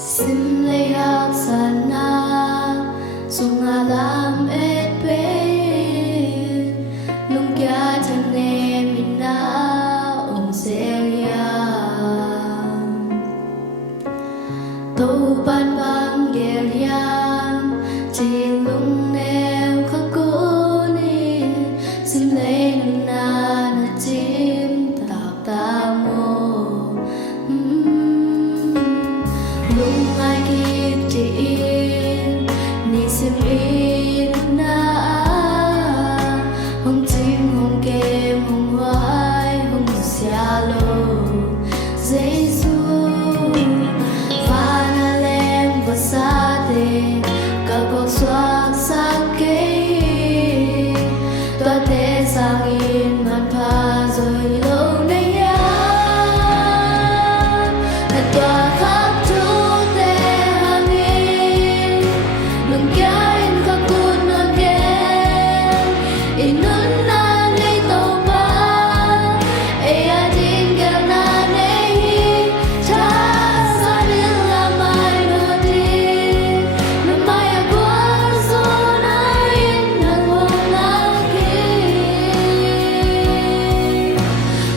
Sim lay out sana sung alam et pain lung kya chane mina ong seliam to ban bang gel yam chin lung neo khakuni sim lay na na chim tak ta mo lung ai kịp chỉ in ni sim in na hong chim hong kem hong hoài hong xia lo Giêsu pha na lem và sa te cả cuộc xoạc sa cây toa te sang in man pha rồi lâu nay ya là toa khắp tu te hàng in lung kia in khắc cun non gen in nun na ngay tàu ba e a din gel na nei cha sa nil la mai no di no mai a buar so na in na ngong na ki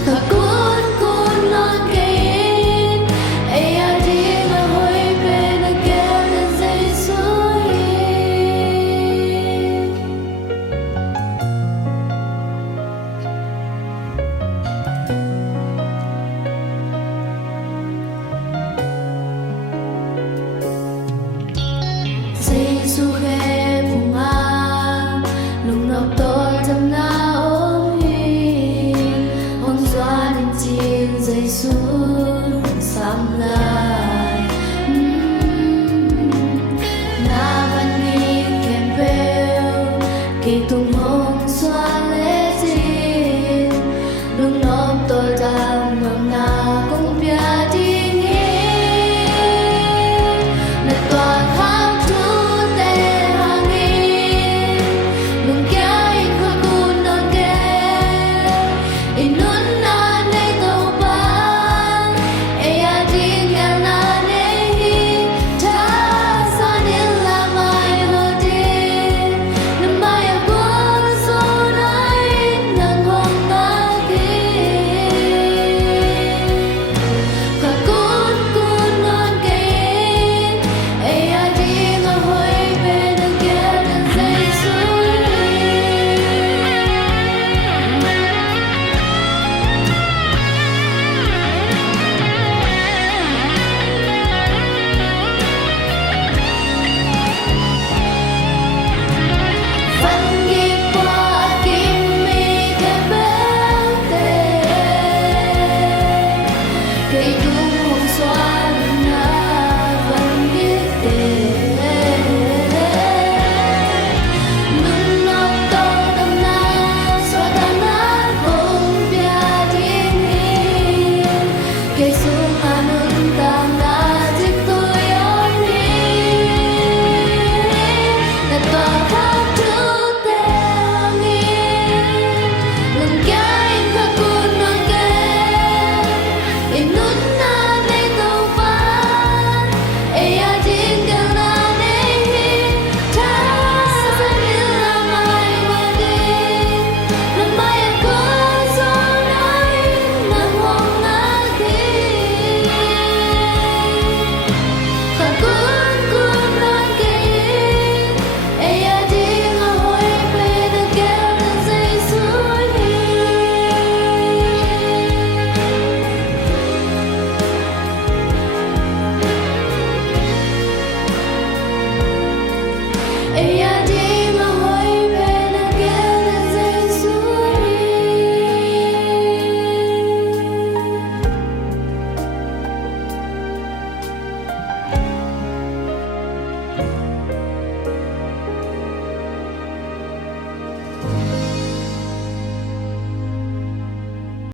khắc cun cun non gen e a din a hoi pe na gel na Giêsu Giêsu khe vùng a lung nộp tôi thầm na ôm hiền hôn doa đến chiên Giêsu xăm lại na văn đi kèm bêu kỳ tung hôn xoa lễ chiên lung nộp tôi thầm ngầm na cũng bia đi nghe na toàn khắp tu te hàng in lung kia in khắc cun non gen in nun na nei tàu ba e a din gel na nei cha sa nil la mai ho din na mai a buông so nai nang hong na ki khắc cun cun non gen e a din a hoi pe na gel na Giêsu Văn ghi qua kim mi ke bete cây tung hồng xoa